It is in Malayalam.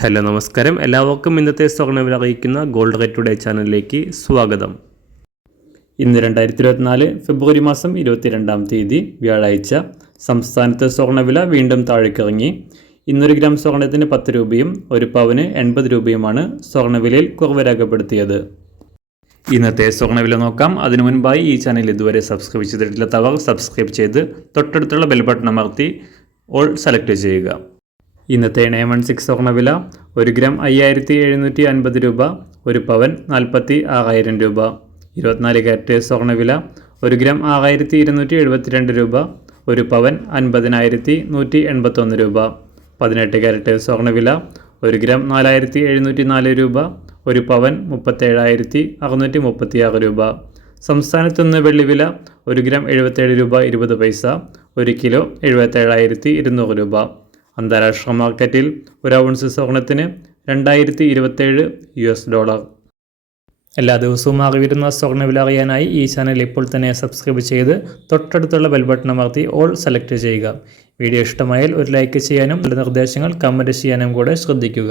ഹലോ നമസ്കാരം, എല്ലാവർക്കും ഇന്നത്തെ സ്വർണ്ണവില അറിയിക്കുന്ന ഗോൾഡ് റേറ്റ് ടുഡേ ചാനലിലേക്ക് സ്വാഗതം. ഇന്ന് 2024 ഫെബ്രുവരി മാസം 22-ാം തീയതി വ്യാഴാഴ്ച. സംസ്ഥാനത്ത് സ്വർണ്ണവില വീണ്ടും താഴേക്കിറങ്ങി. ഇന്നൊരു ഗ്രാം സ്വർണ്ണത്തിന് 10 രൂപയും ഒരു പവന് 80 രൂപയുമാണ് സ്വർണ്ണവിലയിൽ കുറവ് രേഖപ്പെടുത്തിയത്. ഇന്നത്തെ സ്വർണ്ണവില നോക്കാം. അതിനു മുൻപായി ഈ ചാനൽ ഇതുവരെ സബ്സ്ക്രൈബ് ചെയ്തിട്ടില്ലാത്തവർ സബ്സ്ക്രൈബ് ചെയ്ത് തൊട്ടടുത്തുള്ള ബെൽ ബട്ടൺ അമർത്തി ഓൾ സെലക്ട് ചെയ്യുക. ഇന്നത്തെ 916 സ്വർണ്ണവില 1 ഗ്രാം 5750 രൂപ, ഒരു പവൻ 46,000 രൂപ. 24 കാരറ്റ് സ്വർണ്ണവില 1 ഗ്രാം 6272 രൂപ, ഒരു പവൻ 50,181 രൂപ. 18 കാരറ്റ് സ്വർണ്ണവില 1 ഗ്രാം 4704 രൂപ, ഒരു പവൻ 37,636 രൂപ. സംസ്ഥാനത്തുനിന്ന് വെള്ളിവില 1 ഗ്രാം 77 രൂപ 20 പൈസ, 1 കിലോ 77,200 രൂപ. അന്താരാഷ്ട്ര മാർക്കറ്റിൽ ഒരു ഔൺസ് സ്വർണത്തിന് $2027. എല്ലാ ദിവസവും അറിവിരുന്ന സ്വർണ്ണവില അറിയാനായി ഈ ചാനൽ ഇപ്പോൾ തന്നെ സബ്സ്ക്രൈബ് ചെയ്ത് തൊട്ടടുത്തുള്ള ബെൽ ബട്ടൺ അമർത്തി ഓൾ സെലക്ട് ചെയ്യുക. വീഡിയോ ഇഷ്ടമായാൽ ഒരു ലൈക്ക് ചെയ്യാനും നല്ല നിർദ്ദേശങ്ങൾ കമൻറ്റ് ചെയ്യാനും കൂടെ ശ്രദ്ധിക്കുക.